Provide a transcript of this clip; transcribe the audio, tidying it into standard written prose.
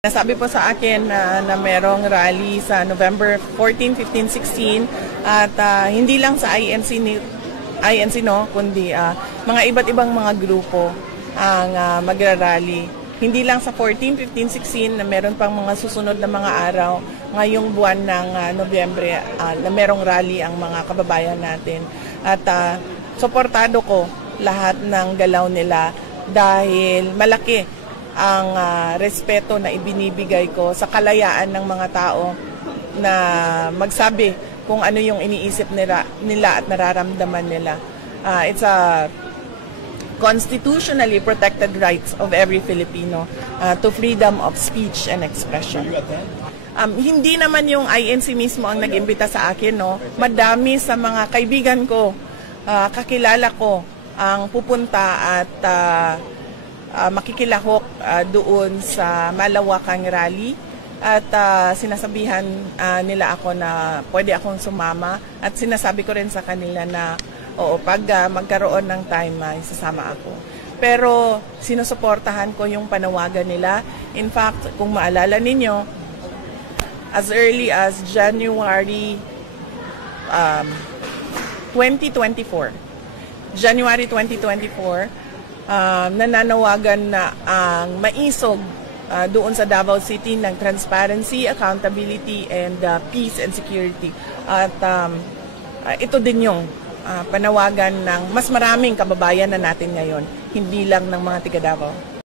Nasabi po sa akin na merong rally sa November 14, 15, 16 at hindi lang sa INC no, kundi mga iba't ibang mga grupo ang magra-rally. Hindi lang sa 14, 15, 16 na meron pang mga susunod na mga araw ngayong buwan ng Nobyembre na merong rally ang mga kababayan natin. At suportado ko lahat ng galaw nila dahil malaki ang respeto na ibinibigay ko sa kalayaan ng mga tao na magsabi kung ano yung iniisip nila at nararamdaman nila. It's a constitutionally protected rights of every Filipino to freedom of speech and expression. Hindi naman yung INC mismo ang nag-imbita sa akin, no? Madami sa mga kaibigan ko, kakilala ko ang pupunta at makikilahok doon sa malawakang rally at sinasabihan nila ako na pwede akong sumama at sinasabi ko rin sa kanila na oo, pag magkaroon ng time isasama ako. Pero sinusuportahan ko yung panawagan nila. In fact, kung maalala ninyo, as early as January 2024, nananawagan na ang maisog doon sa Davao City ng transparency, accountability, and peace and security. At ito din yung panawagan ng mas maraming kababayan na natin ngayon, hindi lang ng mga tiga Davao.